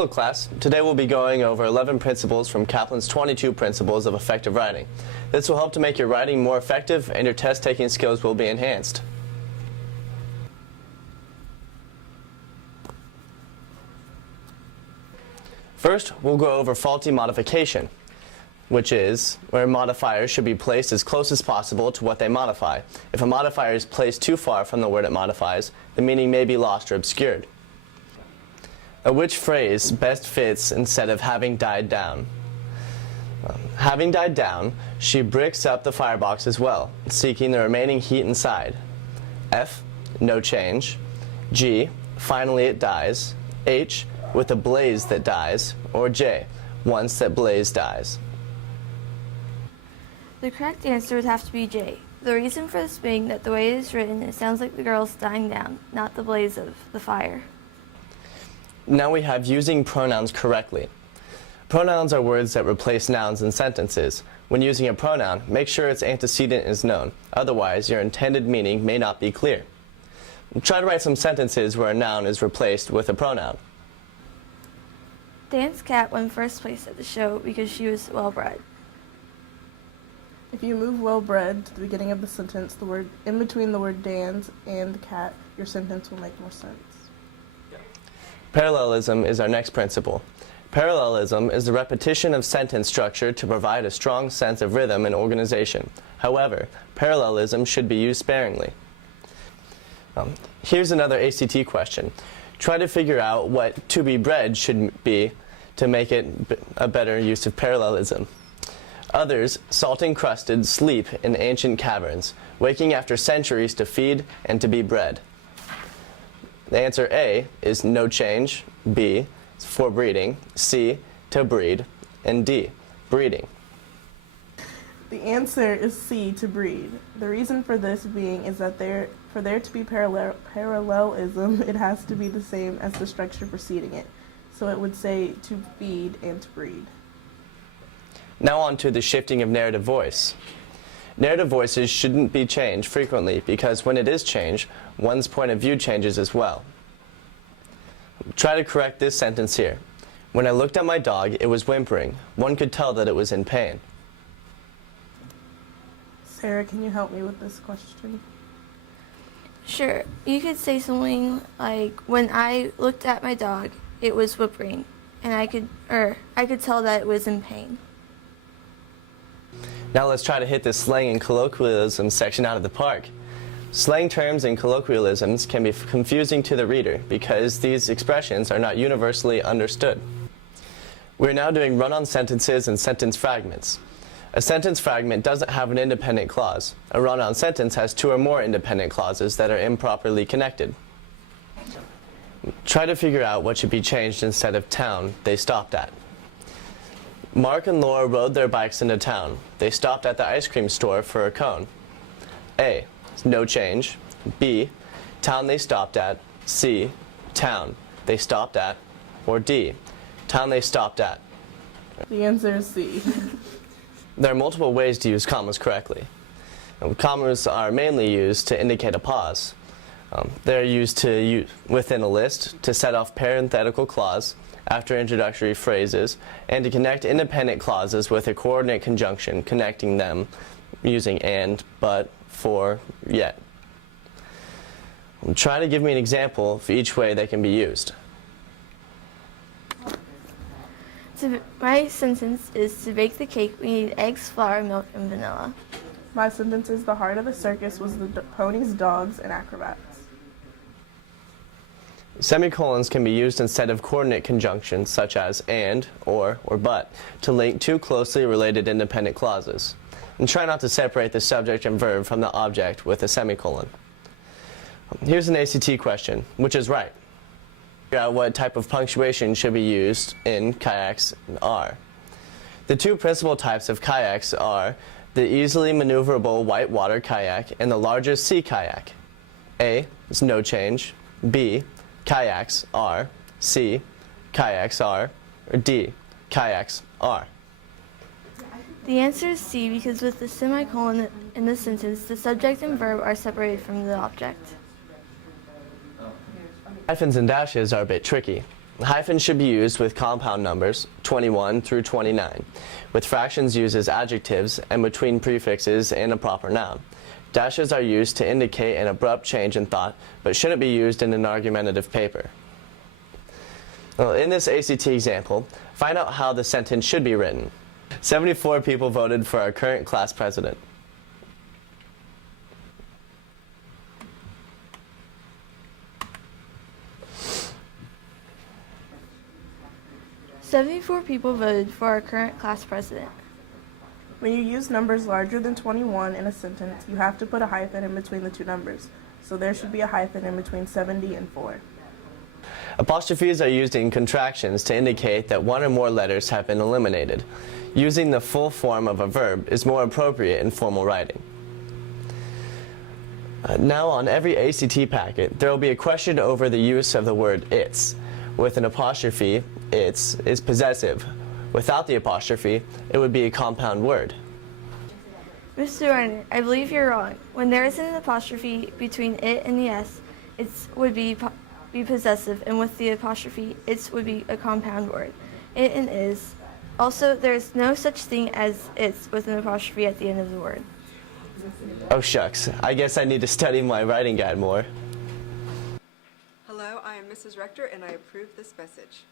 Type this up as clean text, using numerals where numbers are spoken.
Hello class, today we'll be going over 11 principles from Kaplan's 22 principles of effective writing. This will help to make your writing more effective and your test-taking skills will be enhanced. First, we'll go over faulty modification, which is where modifiers should be placed as close as possible to what they modify. If a modifier is placed too far from the word it modifies, the meaning may be lost or obscured. Which phrase best fits instead of having died down? Having died down, she bricks up the firebox as well, seeking the remaining heat inside. F, no change. G, finally it dies. H, with a blaze that dies. Or J, once that blaze dies. The correct answer would have to be J. The reason for this being that the way it is written, it sounds like the girl's dying down, not the blaze of the fire. Now we have using pronouns correctly. Pronouns are words that replace nouns in sentences. When using a pronoun, make sure its antecedent is known. Otherwise, your intended meaning may not be clear. Try to write some sentences where a noun is replaced with a pronoun. Dan's cat won first place at the show because she was well-bred. If you move well-bred to the beginning of the sentence, the word in between the word Dan's and the cat, your sentence will make more sense. Parallelism is our next principle. Parallelism is the repetition of sentence structure to provide a strong sense of rhythm and organization. However, parallelism should be used sparingly. Here's another ACT question. Try to figure out what to be bred should be to make it a better use of parallelism. Others, salt-encrusted, sleep in ancient caverns, waking after centuries to feed and to be bred. The answer A is no change, B is for breeding, C to breed, and D, breeding. The answer is C, to breed. The reason for this being is that for there to be parallelism, it has to be the same as the structure preceding it. So it would say to feed and to breed. Now on to the shifting of narrative voice. Narrative voices shouldn't be changed frequently because when it is changed, one's point of view changes as well. Try to correct this sentence here. When I looked at my dog, it was whimpering. One could tell that it was in pain. Sarah, can you help me with this question? Sure, you could say something like, when I looked at my dog, it was whimpering, and I could tell that it was in pain. Now let's try to hit this slang and colloquialism section out of the park. Slang terms and colloquialisms can be confusing to the reader because these expressions are not universally understood. We're now doing run-on sentences and sentence fragments. A sentence fragment doesn't have an independent clause. A run-on sentence has two or more independent clauses that are improperly connected. Try to figure out what should be changed instead of town they stopped at. Mark and Laura rode their bikes into town. They stopped at the ice cream store for a cone. A, no change. B, town they stopped at. C, town they stopped at. Or D, town they stopped at. The answer is C. There are multiple ways to use commas correctly. Commas are mainly used to indicate a pause. They're used within a list to set off parenthetical clause after introductory phrases, and to connect independent clauses with a coordinate conjunction connecting them using and, but, for, yet. Try to give me an example for each way they can be used. My sentence is, to bake the cake, we need eggs, flour, milk, and vanilla. My sentence is, the heart of the circus was the ponies, dogs, and acrobats. Semicolons can be used instead of coordinate conjunctions such as and, or but, to link two closely related independent clauses. And try not to separate the subject and verb from the object with a semicolon. Here's an ACT question, which is right? Figure out what type of punctuation should be used in kayaks are. The two principal types of kayaks are the easily maneuverable whitewater kayak and the larger sea kayak. A is no change. B, kayaks are. C, kayaks are. Or D, kayaks are. The answer is C because with the semicolon in the sentence, the subject and verb are separated from the object. Hyphens and dashes are a bit tricky. Hyphens should be used with compound numbers, 21 through 29, with fractions used as adjectives and between prefixes and a proper noun. Dashes are used to indicate an abrupt change in thought, but shouldn't be used in an argumentative paper. Well, in this ACT example, find out how the sentence should be written. 74 people voted for our current class president. "74 people voted for our current class president." When you use numbers larger than 21 in a sentence, you have to put a hyphen in between the two numbers. So there should be a hyphen in between 70 and 4. Apostrophes are used in contractions to indicate that one or more letters have been eliminated. Using the full form of a verb is more appropriate in formal writing. Now on every ACT packet, there will be a question over the use of the word its. With an apostrophe, its is possessive. Without the apostrophe, it would be a compound word. "Mr. Reiner, I believe you're wrong. When there is an apostrophe between it and the s, it would be possessive, and with the apostrophe, it would be a compound word. It and is. Also, there is no such thing as its with an apostrophe at the end of the word." Oh shucks, I guess I need to study my writing guide more. Hello, I am Mrs. Rector and I approve this message.